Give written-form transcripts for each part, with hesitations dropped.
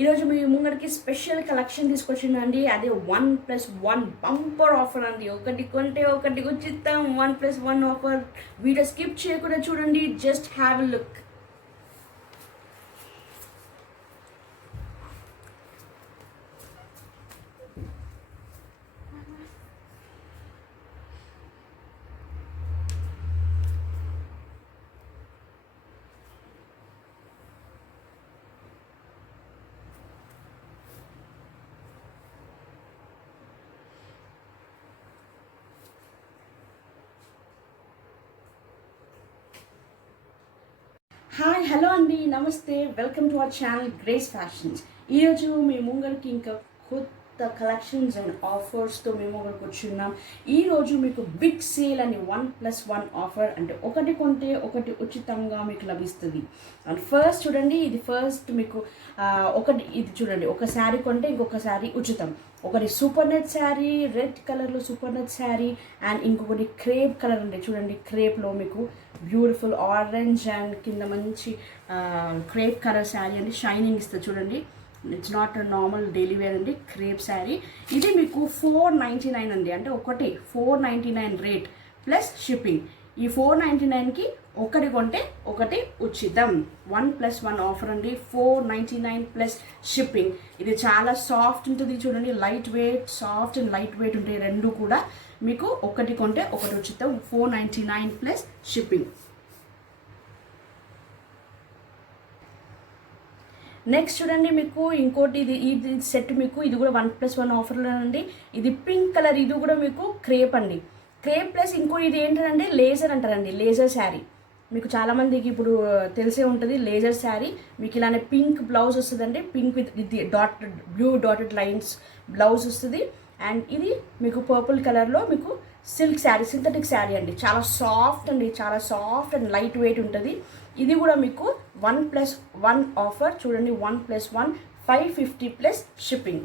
ఈరోజు మీ ముంగడికి special collection తీసుకొచ్చిందండి. అదే 1+1 bumper offer అండి. ఒకటి కొంటే ఒకటి ఉచితం. 1+1 ఆఫర్. వీడియో స్కిప్ చేయకుండా చూడండి. Just have a look. Hi hello అండి, నమస్తే, welcome to our channel grace fashions. ఈరోజు మీ ముంగడికి ఇంకా కొత్త కలెక్షన్స్ అండ్ ఆఫర్స్తో మేము ముంగడికి వచ్చున్నాం. ఈరోజు మీకు బిగ్ సేల్ అని 1+1 ఆఫర్, అంటే ఒకటి కొంటే ఒకటి ఉచితంగా మీకు లభిస్తుంది. అండ్ ఫస్ట్ చూడండి, ఇది ఫస్ట్ మీకు ఇది చూడండి, ఒక శారీ కొంటే ఇంకొక శారీ ఉచితం. ఒకటి సూపర్ నెట్ శారీ, రెడ్ కలర్లో సూపర్ నెట్ శారీ, అండ్ ఇంకొకటి క్రేప్ కలర్ అండి. చూడండి, క్రేప్లో మీకు బ్యూటిఫుల్ ఆరెంజ్ అండ్ కింద మంచి క్రేప్ కలర్ శారీ అండి. షైనింగ్ ఇస్తుంది చూడండి. It's not normal daily wear అండి, క్రేప్ శారీ. ఇది మీకు 499 అండి, అంటే ఒకటి 499 రేట్ ప్లస్ షిప్పింగ్. ఈ 499కి ఒకటి కొంటే ఒకటి ఉచితం. 1+1 ఆఫర్ అండి. 499 ప్లస్ షిప్పింగ్. ఇది చాలా సాఫ్ట్ ఉంటుంది చూడండి, light weight, soft and light weight ఉంటాయి రెండు కూడా. మీకు ఒకటి కొంటే ఒకటి ఉచితం. 499 ప్లస్ షిప్పింగ్. నెక్స్ట్ చూడండి, మీకు ఇంకోటి ఇది సెట్ మీకు ఇది కూడా 1+1 ఆఫర్లో అండి. ఇది పింక్ కలర్, ఇది కూడా మీకు క్రేప్ అండి. క్రేప్ ప్లస్ ఇంకో ఇది ఏంటంటే లేజర్ అంటారండి, లేజర్ శారీ. మీకు చాలామందికి ఇప్పుడు తెలిసే ఉంటుంది లేజర్ శారీ. మీకు ఇలానే పింక్ బ్లౌజ్ వస్తుందండి, pink with dotted blue dotted lines blouse వస్తుంది. అండ్ ఇది మీకు పర్పుల్ కలర్లో మీకు సిల్క్ శారీ, సింథటిక్ శారీ అండి. చాలా సాఫ్ట్ అండి, చాలా సాఫ్ట్ అండ్ లైట్ వెయిట్ ఉంటుంది. ఇది కూడా మీకు 1+1 ఆఫర్. చూడండి, 1+1 550 plus shipping.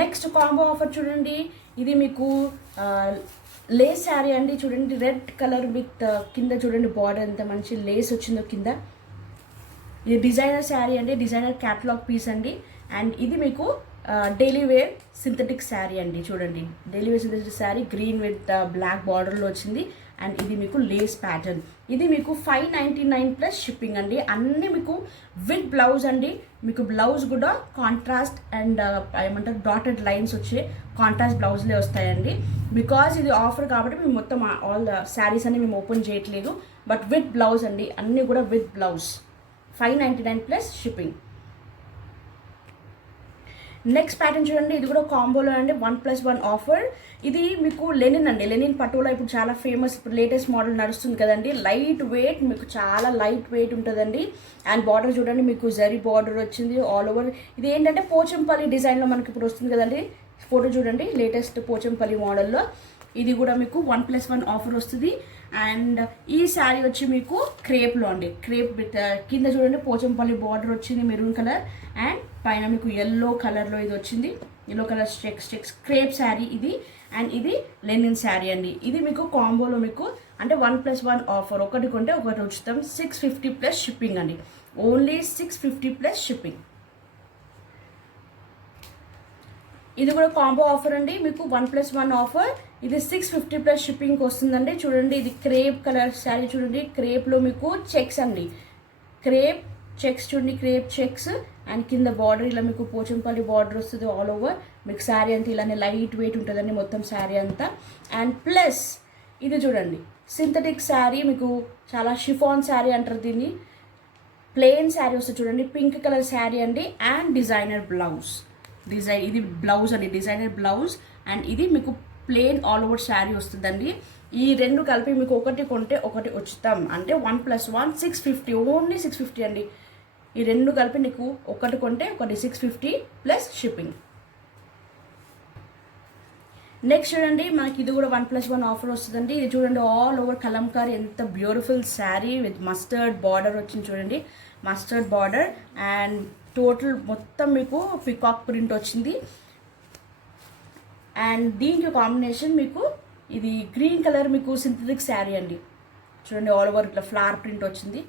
Next combo offer చూడండి, ఇది మీకు లేస్ శారీ అండి. చూడండి, రెడ్ కలర్ విత్ కింద చూడండి బార్డర్ ఎంత మంచి లేస్ వచ్చిందో కింద. ఇది డిజైనర్ శారీ అండి, డిజైనర్ క్యాటలాగ్ పీస్ అండి. అండ్ ఇది మీకు డైలీ వేర్ సింథటిక్ శారీ అండి. చూడండి, daily wear synthetic sari green with black బార్డర్లో వచ్చింది. అండ్ ఇది మీకు లేస్ ప్యాటర్న్. ఇది మీకు 599 ప్లస్ షిప్పింగ్ అండి. అన్నీ మీకు విత్ బ్లౌజ్ అండి. మీకు బ్లౌజ్ కూడా కాంట్రాస్ట్ అండ్ ఏమంటారు డాటెడ్ లైన్స్ వచ్చే కాంట్రాస్ట్ బ్లౌజ్లే వస్తాయండి. బికాజ్ ఇది ఆఫర్ కాబట్టి మేము మొత్తం ఆల్ శారీస్ అన్ని మేము ఓపెన్ చేయట్లేదు. బట్ విత్ బ్లౌజ్ అండి, అన్నీ కూడా with blouse. 599 plus shipping. Next pattern చూడండి, ఇది కూడా కాంబోలో అండి. 1+1 ఆఫర్. ఇది మీకు లెనిన్ అండి, లెనిన్ పటోలా ఇప్పుడు చాలా ఫేమస్, ఇప్పుడు లేటెస్ట్ మోడల్ నడుస్తుంది కదండి. లైట్ వెయిట్, మీకు చాలా లైట్ వెయిట్ ఉంటుందండి. అండ్ బార్డర్ చూడండి, మీకు జరీ బార్డర్ వచ్చింది ఆల్ ఓవర్. ఇది ఏంటంటే పోచంపల్లి డిజైన్లో మనకి ఇప్పుడు వస్తుంది కదండి. ఫోటో చూడండి, లేటెస్ట్ పోచంపల్లి మోడల్లో. ఇది కూడా మీకు 1+1 ఆఫర్ వస్తుంది. అండ్ ఈ శారీ వచ్చి మీకు క్రేప్లో అండి, క్రేప్ విత్ కింద చూడండి పోచంపల్లి బార్డర్ వచ్చింది మెరూన్ కలర్. అండ్ పైన మీకు ఎల్లో కలర్లో ఇది వచ్చింది, yellow colour checks crepe sari ఇది. అండ్ ఇది లెనిన్ శారీ అండి. ఇది మీకు కాంబోలో మీకు అంటే 1+1 ఆఫర్. ఒకటి కొంటే ఒకటి ఉచితం. 650 ప్లస్ షిప్పింగ్ అండి, ఓన్లీ 650 ప్లస్ షిప్పింగ్. ఇది కూడా కాంబో ఆఫర్ అండి, మీకు 1+1 ఆఫర్. ఇది 650 ప్లస్ షిప్పింగ్కి వస్తుందండి. చూడండి, ఇది క్రేప్ కలర్ శారీ. చూడండి, క్రేప్లో మీకు చెక్స్ అండి, క్రేప్ చెక్స్ చూడండి, క్రేప్ చెక్స్. అండ్ కింద బార్డర్ ఇలా మీకు పోచంపల్లి బార్డర్ వస్తుంది ఆల్ ఓవర్. మీకు శారీ అంతా ఇలానే లైట్ వెయిట్ ఉంటుందండి మొత్తం శారీ అంతా. అండ్ ప్లస్ ఇది చూడండి, సింథటిక్ శారీ, మీకు చాలా షిఫాన్ శారీ అంటారు దీన్ని. ప్లెయిన్ శారీ వస్తుంది చూడండి, పింక్ కలర్ శారీ అండి. అండ్ డిజైనర్ బ్లౌజ్, ఇది బ్లౌజ్ అండి, డిజైనర్ బ్లౌజ్. అండ్ ఇది మీకు ప్లెయిన్ ఆల్ ఓవర్ శారీ వస్తుందండి. ఈ రెండు కలిపి మీకు ఒకటి కొంటే ఒకటి ఉచితం, అంటే 1+1 650, ఓన్లీ 650 అండి. ఈ రెండు కలిపి నీకు ఒకటి కొంటే ఒకటి 650 ప్లస్ షిప్పింగ్. నెక్స్ట్ చూడండి, మనకి ఇది కూడా 1+1 ఆఫర్ వస్తుందండి. ఇది చూడండి, ఆల్ ఓవర్ కలంకారీ, ఎంత beautiful sari with mustard border వచ్చింది చూడండి, మస్టర్డ్ బార్డర్. అండ్ టోటల్ మొత్తం మీకు పికాక్ ప్రింట్ వచ్చింది. అండ్ దీనికి కాంబినేషన్ మీకు ఇది గ్రీన్ కలర్ మీకు సింథటిక్ శారీ అండి. చూడండి ఆల్ ఓవర్ ఇట్లా ఫ్లవర్ ప్రింట్ వచ్చింది.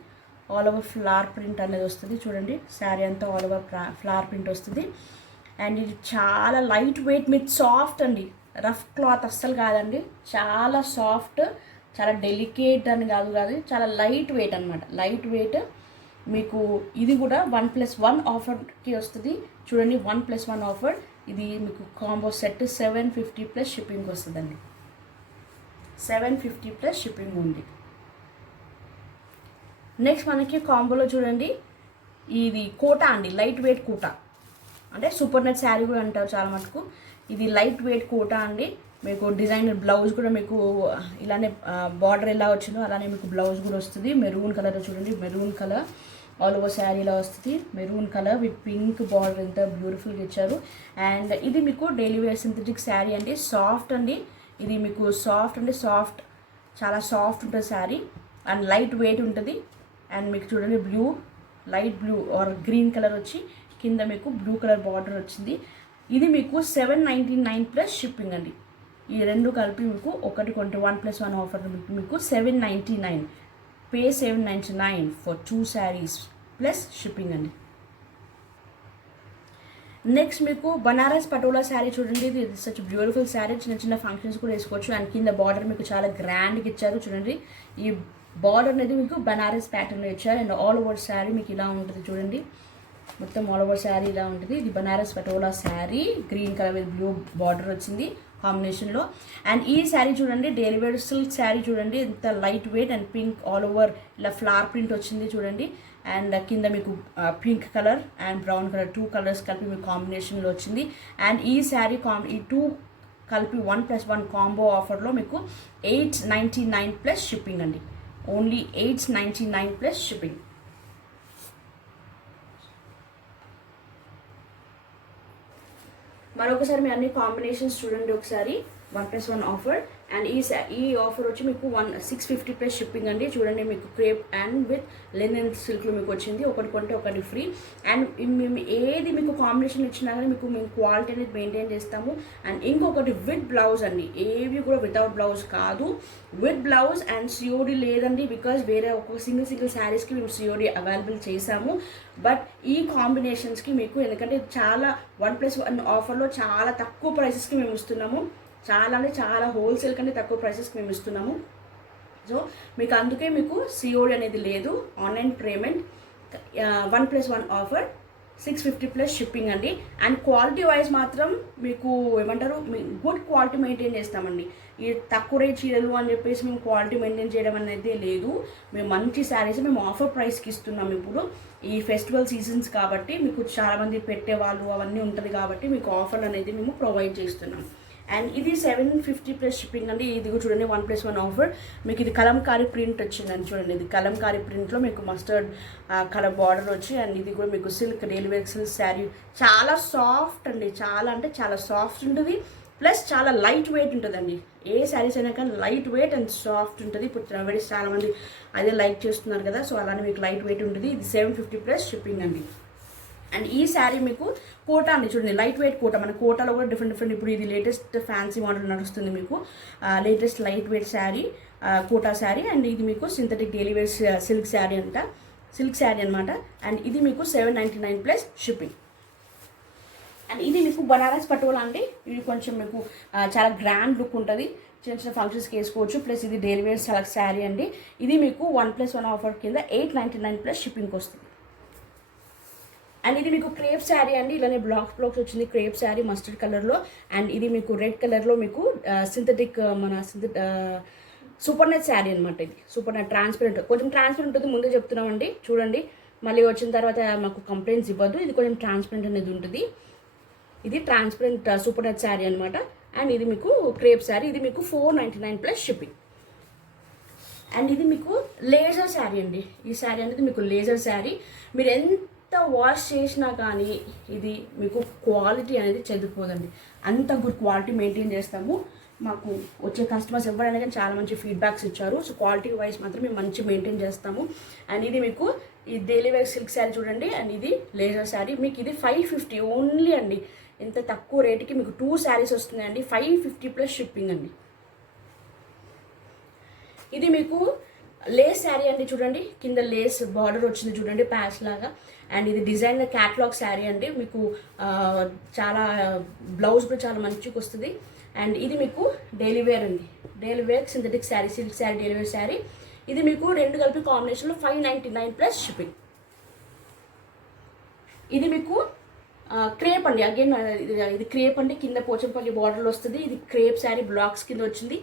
ఆల్ ఓవర్ ఫ్లవర్ ప్రింట్ అనేది వస్తుంది. చూడండి శారీ అంతా ఆల్ ఓవర్ ఫ్లవర్ ప్రింట్ వస్తుంది. అండ్ ఇది చాలా లైట్ వెయిట్ విత్ సాఫ్ట్ అండి. రఫ్ క్లాత్ అస్సలు కాదండి, చాలా సాఫ్ట్, చాలా డెలికేట్ అని కాదు, చాలా లైట్ వెయిట్ అనమాట. లైట్ వెయిట్ మీకు ఇది కూడా 1+1 ఆఫర్కి వస్తుంది. చూడండి 1+1 ఆఫర్. ఇది మీకు కాంబో సెట్ 750 ప్లస్ షిప్పింగ్ వస్తుందండి. 750 ప్లస్ షిప్పింగ్ ఉంది. నెక్స్ట్ మనకి కాంబోలో చూడండి ఇది కోటా అండి, లైట్ వెయిట్ కోటా, అంటే సూపర్ నెట్ శారీ కూడా అంటారు చాలా మటుకు. ఇది లైట్ వెయిట్ కోటా అండి. మీకు డిజైనర్ బ్లౌజ్ కూడా మీకు ఇలానే బార్డర్ ఎలా వచ్చిందో అలానే మీకు బ్లౌజ్ కూడా వస్తుంది. మెరూన్ కలర్ చూడండి, maroon colour all over sari ఇలా వస్తుంది. Maroon colour with pink border ఎంత బ్యూటిఫుల్గా ఇచ్చారు. అండ్ ఇది మీకు డైలీ వేర్ సింథటిక్ శారీ అండి, సాఫ్ట్ అండి. ఇది మీకు సాఫ్ట్ అంటే సాఫ్ట్, చాలా సాఫ్ట్ ఉంటుంది శారీ అండ్ లైట్ వెయిట్ ఉంటుంది. అండ్ మీకు చూడండి blue, light blue or green colour వచ్చి కింద మీకు బ్లూ కలర్ బార్డర్ వచ్చింది. ఇది మీకు 799 ప్లస్ షిప్పింగ్ అండి. ఈ రెండు కలిపి మీకు ఒకటి కొంటే 1+1 ఆఫర్ మీకు 799. Pay 799 for 2 saris plus shipping అండి. నెక్స్ట్ మీకు బనారస్ పటోలా శారీ చూడండి. ఇది సచ్ బ్యూటిఫుల్ శారీ, చిన్న చిన్న ఫంక్షన్స్ కూడా వేసుకోవచ్చు. అండ్ కింద బార్డర్ మీకు చాలా గ్రాండ్గా ఇచ్చారు. చూడండి ఈ బార్డర్ అనేది మీకు బనారస్ ప్యాటర్న్లో ఇచ్చారు. అండ్ ఆల్ ఓవర్ శారీ మీకు ఇలా ఉంటుంది. చూడండి మొత్తం ఆల్ ఓవర్ శారీ ఇలా ఉంటుంది. ఇది Banaras patola sari, green colour with blue border వచ్చింది కాంబినేషన్లో. అండ్ ఈ శారీ చూడండి డైలీ వేర్ సిల్క్ శారీ చూడండి ఎంత light weight and pink all over ఇలా ఫ్లవర్ ప్రింట్ వచ్చింది చూడండి. అండ్ కింద మీకు pink colour and brown colour 2 colours కలిపి మీకు కాంబినేషన్లో వచ్చింది. అండ్ ఈ శారీ ఈ 2 కలిపి 1+1 కాంబో ఆఫర్లో మీకు 899 ప్లస్ షిప్పింగ్ అండి. Only 899 plus shipping. మరొకసారి మీ అన్ని కాంబినేషన్స్ చూడండి ఒకసారి. 1+1 ఆఫర్. అండ్ ఈ ఆఫర్ వచ్చి మీకు 650 ప్లస్ షిప్పింగ్ అండి. చూడండి మీకు క్రేప్ అండ్ విత్ లెనిన్ సిల్క్లో మీకు వచ్చింది. ఒకటి కొంటే ఒకటి ఫ్రీ. అండ్ మేము ఏది మీకు కాంబినేషన్ ఇచ్చినా కానీ మేము క్వాలిటీ అనేది మెయింటైన్ చేస్తాము. అండ్ ఇంకొకటి విత్ బ్లౌజ్ అండి, ఏవి కూడా వితౌట్ బ్లౌజ్ కాదు, విత్ బ్లౌజ్. అండ్ సిఓడి లేదండి, బికాజ్ వేరే ఒక సింగిల్ శారీస్కి మేము సిఓడి అవైలబుల్ చేసాము. బట్ ఈ కాంబినేషన్స్కి మీకు ఎందుకంటే చాలా 1+1 ఆఫర్లో చాలా తక్కువ ప్రైసెస్కి మేము ఇస్తున్నాము. చాలా అంటే చాలా హోల్సేల్ కంటే తక్కువ ప్రైసెస్కి మేము ఇస్తున్నాము. సో మీకు అందుకే మీకు సిఓడి అనేది లేదు, online payment. 1+1 offer 650 plus shipping అండి. అండ్ క్వాలిటీ వైజ్ మాత్రం మీకు ఏమంటారు, గుడ్ క్వాలిటీ మెయింటైన్ చేస్తామండి. ఈ తక్కువ రేట్ చీరలు అని చెప్పేసి మేము క్వాలిటీ మెయింటైన్ చేయడం అనేది లేదు. మేము మంచి శారీస్ మేము ఆఫర్ ప్రైస్కి ఇస్తున్నాం. ఇప్పుడు ఈ ఫెస్టివల్ సీజన్స్ కాబట్టి మీకు చాలామంది పెట్టేవాళ్ళు అవన్నీ ఉంటుంది కాబట్టి మీకు ఆఫర్ అనేది మేము ప్రొవైడ్ చేస్తున్నాం. అండ్ ఇది 750 ప్లస్ షిప్పింగ్ అండి. ఇది కూడా చూడండి 1+1 ఆఫర్. మీకు ఇది కలంకారీ ప్రింట్ వచ్చిందండి. చూడండి ఇది కలంకారీ ప్రింట్లో మీకు మస్టర్డ్ కలర్ బార్డర్ వచ్చి, అండ్ ఇది కూడా మీకు silk daily wear silk sari చాలా సాఫ్ట్ అండి, చాలా అంటే చాలా సాఫ్ట్ ఉంటుంది. ప్లస్ చాలా లైట్ వెయిట్ ఉంటుందండి. ఏ శారీస్ అయినా కానీ లైట్ వెయిట్ అండ్ సాఫ్ట్ ఉంటుంది. ఇప్పుడు నవేడేస్ చాలామంది అదే లైక్ చేస్తున్నారు కదా, సో అలానే మీకు లైట్ వెయిట్ ఉంటుంది. ఇది 750 ప్లస్ షిప్పింగ్ అండి. అండ్ ఈ శారీ మీకు కోటా అండి. చూడండి లైట్ వెయిట్ కోటా. మన కోటాలో కూడా డిఫరెంట్ ఇప్పుడు ఇది లేటెస్ట్ ఫ్యాన్సీ మోడల్ నడుస్తుంది మీకు, latest light weight sari Kota sari. And ఇది మీకు synthetic daily wear silk sari silk sari అనమాట. అండ్ ఇది మీకు 799 ప్లస్ షిప్పింగ్. అండ్ ఇది మీకు బనారస్ పటోలా అండి. ఇది కొంచెం మీకు చాలా గ్రాండ్ లుక్ ఉంటుంది, చిన్న చిన్న ఫంక్షన్స్కి వేసుకోవచ్చు. ప్లస్ ఇది డైలీ వేర్ సిల్క్ శారీ అండి. ఇది మీకు 1+1 ఆఫర్ కింద 899 ప్లస్ షిప్పింగ్కి వస్తుంది. అండ్ ఇది మీకు క్రేప్ శారీ అండి. ఇలానే బ్లాక్స్ వచ్చింది క్రేప్ శారీ మస్టర్డ్ కలర్లో. అండ్ ఇది మీకు రెడ్ కలర్లో మీకు సింథటిక్ సూపర్ నెట్ శారీ అనమాట. ఇది సూపర్ నెట్ ట్రాన్స్పరెంట్, కొంచెం ట్రాన్స్పరెంట్ ఉంటుంది ముందే చెప్తున్నామండి. చూడండి మళ్ళీ వచ్చిన తర్వాత మాకు కంప్లైంట్స్ ఇవ్వద్దు. ఇది కొంచెం ట్రాన్స్పరెంట్ అనేది ఉంటుంది. ఇది ట్రాన్స్పరెంట్ సూపర్ నెట్ శారీ అనమాట. అండ్ ఇది మీకు క్రేప్ శారీ. ఇది మీకు 499 ప్లస్ షిప్పింగ్. అండ్ ఇది మీకు లేజర్ శారీ అండి. ఈ శారీ అనేది మీకు లేజర్ శారీ. మీరు ఎంత వాష్ చేసినా కానీ ఇది మీకు క్వాలిటీ అనేది చెదిరిపోదండి. అంత గుడ్ క్వాలిటీ మెయింటైన్ చేస్తాము. మాకు వచ్చే కస్టమర్స్ ఎవరైనా కానీ చాలా మంచి ఫీడ్బ్యాక్స్ ఇచ్చారు. సో క్వాలిటీ వైజ్ మాత్రం మేము మంచి మెయింటైన్ చేస్తాము. అండ్ ఇది మీకు ఈ డైలీ వేర్ సిల్క్ శారీ చూడండి. అండ్ ఇది లేజర్ శారీ. మీకు ఇది 550 ఓన్లీ అండి. ఎంత తక్కువ రేటుకి మీకు 2 శారీస్ వస్తున్నాయండి. 550 ప్లస్ షిప్పింగ్ అండి. ఇది మీకు లేస్ శారీ అండి, చూడండి కింద లేస్ బార్డర్ వచ్చింది చూడండి ప్యాచ్ లాగా. అండ్ ఇది డిజైన్ క్యాట్లాగ్ శారీ అండి, మీకు చాలా బ్లౌజ్ కూడా చాలా మంచిగా వస్తుంది. అండ్ ఇది మీకు డైలీ వేర్ అండి, daily wear synthetic sari, silk sari, daily wear sari. ఇది మీకు రెండు కలిపి కాంబినేషన్లో 599 ప్లస్ షిప్పింగ్. ఇది మీకు క్రేప్ అండి, అగైన్ ఇది క్రేప్ అంటే కింద పోచంపల్లి బార్డర్లో వస్తుంది. ఇది క్రేప్ శారీ బ్లాక్స్ కింద వచ్చింది.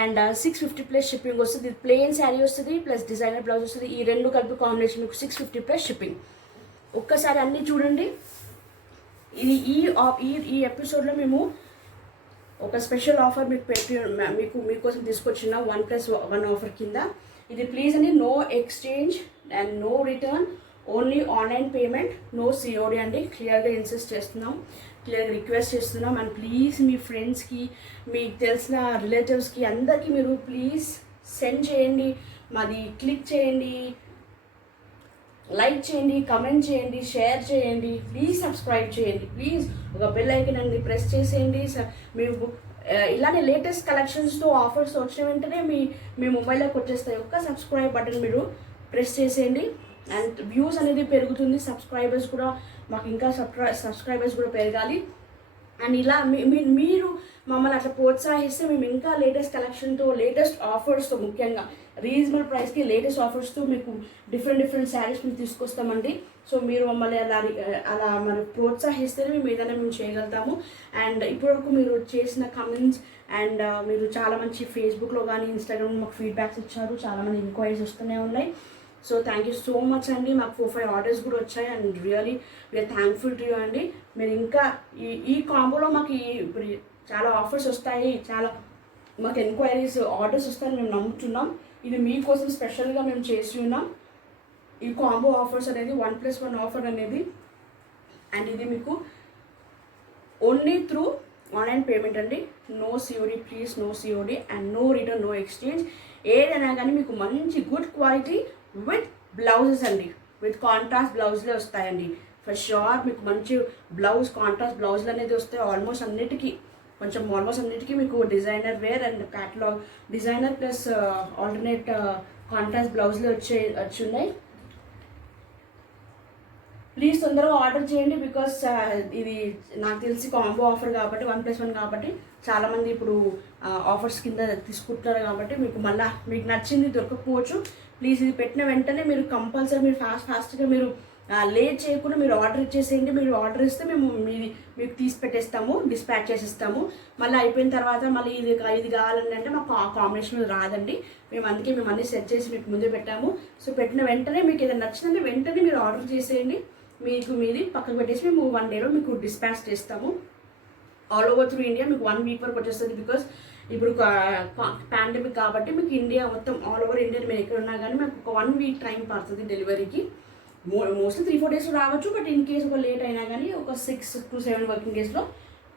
అండ్ 650 ప్లస్ షిప్పింగ్ వస్తుంది. ఇది ప్లెయిన్ శారీ వస్తుంది ప్లస్ డిజైనర్ బ్లౌజ్ వస్తుంది. ఈ రెండు కలిపి కాంబినేషన్ మీకు 650 ప్లస్ షిప్పింగ్. ఒక్కసారి అన్నీ చూడండి. ఇది ఈ ఎపిసోడ్లో మేము ఒక స్పెషల్ ఆఫర్ మీకు పెట్టి మీకోసం తీసుకొచ్చిన 1+1 ఆఫర్ కింద. ఇది ప్లీజ్ అండి, no exchange and no return, only online payment, no COD అండి. క్లియర్గా ఇన్సిస్ట్ చేస్తున్నాం, క్లియర్గా రిక్వెస్ట్ చేస్తున్నాం. అండ్ ప్లీజ్ మీ ఫ్రెండ్స్కి, మీకు తెలిసిన రిలేటివ్స్కి అందరికీ మీరు ప్లీజ్ సెండ్ చేయండి, మాది క్లిక్ చేయండి, లైక్ చేయండి, కమెంట్ చేయండి, షేర్ చేయండి, ప్లీజ్ సబ్స్క్రైబ్ చేయండి. ప్లీజ్ ఒక బెల్ ఐకాన్ అండి ప్రెస్ చేసేయండి. మీరు ఇలానే లేటెస్ట్ కలెక్షన్స్తో ఆఫర్స్ వచ్చిన వెంటనే మీ మొబైల్లోకి వచ్చేస్తాయి. ఒక్క సబ్స్క్రైబ్ బటన్ మీరు ప్రెస్ చేసేయండి. అండ్ వ్యూస్ అనేది పెరుగుతుంది, సబ్స్క్రైబర్స్ కూడా మాకు ఇంకా సబ్స్క్రైబర్స్ కూడా పెరగాలి. అండ్ ఇలా మీరు మమ్మల్ని అట్లా ప్రోత్సహిస్తే మేము ఇంకా లేటెస్ట్ కలెక్షన్తో, లేటెస్ట్ ఆఫర్స్తో, ముఖ్యంగా రీజనబుల్ ప్రైస్కి లేటెస్ట్ ఆఫర్స్తో మీకు డిఫరెంట్ శారీస్ మేము తీసుకొస్తామండి. సో మీరు మమ్మల్ని అలా మరి ప్రోత్సహిస్తేనే మేము ఏదైనా మేము చేయగలుగుతాము. అండ్ ఇప్పటివరకు మీరు చేసిన కమెంట్స్ అండ్ మీరు చాలా మంచి ఫేస్బుక్లో కానీ ఇన్స్టాగ్రామ్ మాకు ఫీడ్బ్యాక్స్ ఇచ్చారు, చాలామంది ఎంక్వైరీస్ వస్తూనే ఉన్నాయి. So thank you so much అండి. మాకు 4-5 ఆర్డర్స్ కూడా వచ్చాయి. And really we are thankful to you అండి. మీరు ఇంకా ఈ కాంబోలో మాకు ఇప్పుడు చాలా ఆఫర్స్ వస్తాయి, చాలా మాకు ఎంక్వైరీస్ ఆర్డర్స్ వస్తాయని మేము నమ్ముతున్నాం. ఇది మీకోసం స్పెషల్గా మేము చేసి ఉన్నాం ఈ కాంబో ఆఫర్స్ అనేది, 1+1 ఆఫర్ అనేది. అండ్ ఇది మీకు ఓన్లీ త్రూ ఆన్లైన్ పేమెంట్ అండి, no COD, please no COD and no return, no exchange. ఏదైనా కానీ మీకు మంచి గుడ్ క్వాలిటీ విత్ బ్లౌజెస్ అండి, విత్ కాంట్రాస్ట్ బ్లౌజ్లే వస్తాయండి ఫర్ షూర్. మీకు మంచి బ్లౌజ్, కాంట్రాస్ట్ బ్లౌజ్లు అనేది వస్తాయి ఆల్మోస్ట్ అన్నిటికీ మీకు designer wear and catalogue designer plus alternate contrast బ్లౌజ్లే వచ్చి ఉన్నాయి. ప్లీజ్ తొందరగా ఆర్డర్ చేయండి, బికాస్ ఇది నాకు తెలిసి కాంబో ఆఫర్ కాబట్టి 1+1 కాబట్టి చాలామంది ఇప్పుడు ఆఫర్స్ కింద తీసుకుంటున్నారు కాబట్టి మీకు నచ్చింది దొరకకపోవచ్చు. ప్లీజ్ ఇది పెట్టిన వెంటనే మీరు కంపల్సరీ మీరు ఫాస్ట్గా మీరు లేట్ చేయకుండా మీరు ఆర్డర్ ఇచ్చేసేయండి. మీరు ఆర్డర్ ఇస్తే మేము మీకు తీసి పెట్టేస్తాము, డిస్పాచ్ చేసేస్తాము. మళ్ళీ అయిపోయిన తర్వాత మళ్ళీ ఇది కావాలండి అంటే మాకు ఆ కాంబినేషన్ రాదండి. అందుకే మేము అన్నీ సెట్ చేసి మీకు ముందే పెట్టాము. సో పెట్టిన వెంటనే మీకు ఏదైనా నచ్చిందంటే వెంటనే మీరు ఆర్డర్ చేసేయండి. మీది పక్కకు పెట్టేసి మేము 1 డేలో మీకు డిస్పాచ్ చేస్తాము. ఆల్ ఓవర్ త్రూ ఇండియా మీకు 1 వీక్ వరకు వచ్చేస్తుంది. బికాస్ ఇప్పుడు పాండమిక్ కాబట్టి మీకు ఇండియా మొత్తం ఆల్ ఓవర్ ఇండియా మేము ఎక్కడ ఉన్నా కానీ మీకు ఒక 1 వీక్ టైం పడుతుంది డెలివరీకి. మోస్ట్లీ 3-4 డేస్ రావచ్చు, బట్ ఇన్ కేసు ఒక లేట్ అయినా కానీ ఒక 6 to 7 వర్కింగ్ డేస్లో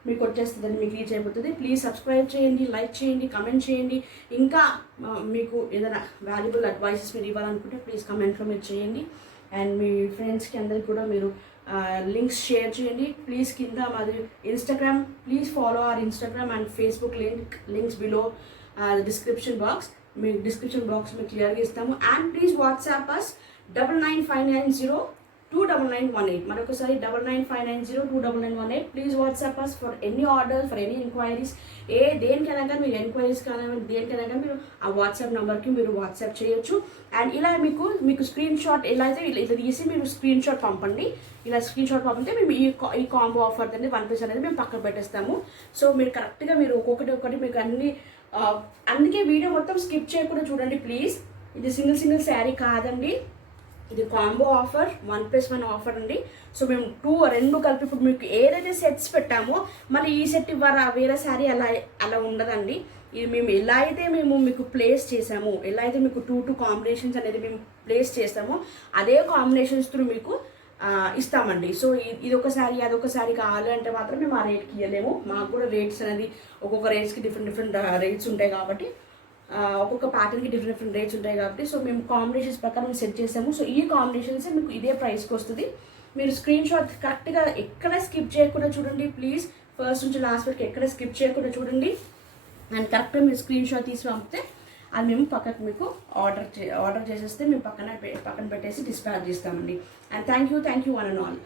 మీకు వచ్చేస్తుందని, మీకు రీచ్ అయిపోతుంది. ప్లీజ్ సబ్స్క్రైబ్ చేయండి, లైక్ చేయండి, కమెంట్ చేయండి. ఇంకా మీకు ఏదైనా వాల్యుబుల్ అడ్వైసెస్ మీరు ఇవ్వాలనుకుంటే ప్లీజ్ కమెంట్లో మీరు చేయండి. అండ్ మీ ఫ్రెండ్స్కి అందరికి కూడా మీరు లింక్స్ షేర్ చేయండి. ప్లీజ్ కింద మాది Instagram, please follow our Instagram and Facebook links below description box. మీకు డిస్క్రిప్షన్ బాక్స్ మేము క్లియర్గా ఇస్తాము. And please WhatsApp us 9959029918. మరొకసారి 9959029918. Please WhatsApp us for any orders, for any enquiries. దేనికైనా కానీ మీరు ఎంక్వైరీస్ కానీ దేనికైనా కానీ మీరు ఆ వాట్సాప్ నెంబర్కి మీరు వాట్సాప్ చేయొచ్చు. అండ్ ఇలా మీకు స్క్రీన్ షాట్ ఎలా అయితే ఇలా తీసి మీరు స్క్రీన్ షాట్ పంపండి. ఇలా స్క్రీన్ షాట్ పంపితే మేము ఈ కాంబో ఆఫర్ అనేది 1+ అనేది మేము పక్కన పెట్టేస్తాము. సో మీరు కరెక్ట్గా మీరు ఒక్కొక్కటి మీకు అన్ని, అందుకే వీడియో మొత్తం స్కిప్ చేయకుండా చూడండి ప్లీజ్. ఇది సింగిల్ శారీ కాదండి, ఇది కాంబో ఆఫర్, 1+1 ఆఫర్ అండి. సో మేము రెండు కలిపి ఇప్పుడు మీకు ఏదైతే సెట్స్ పెట్టామో మళ్ళీ ఈ సెట్ ఇవ్వరా వేరే శారీ అలా ఉండదండి. ఇది మేము ఎలా అయితే మీకు ప్లేస్ చేసామో, ఎలా అయితే మీకు 2 కాంబినేషన్స్ అనేది మేము ప్లేస్ చేస్తామో అదే కాంబినేషన్స్ త్రూ మీకు ఇస్తామండి. సో ఇది ఒక శారీ అదొక శారీ కావాలి అంటే మాత్రం మేము ఆ రేట్కి ఇవ్వలేము. మాకు కూడా రేట్స్ అనేది ఒక్కొక్క రేట్స్కి డిఫరెంట్ రేట్స్ ఉంటాయి కాబట్టి, ఒక్కొక్క ప్యాటర్న్కి డిఫరెంట్ రేట్స్ ఉంటాయి కాబట్టి సో మేము కాంబినేషన్స్ ప్రకారం సెట్ చేసాము. సో ఈ కాంబినేషన్స్ మీకు ఇదే ప్రైస్కి వస్తుంది. మీరు స్క్రీన్ షాట్ కరెక్ట్గా ఎక్కడ స్కిప్ చేయకుండా చూడండి ప్లీజ్. ఫస్ట్ నుంచి లాస్ట్ వరకు ఎక్కడ స్కిప్ చేయకుండా చూడండి. అండ్ కరెక్ట్గా మీరు స్క్రీన్ షాట్ తీసి పంపితే అది మేము పక్కకు మీకు ఆర్డర్ చేసేస్తే మేము పక్కన పెట్టేసి డిస్పాచ్ చేస్తామండి. And thank you one and all.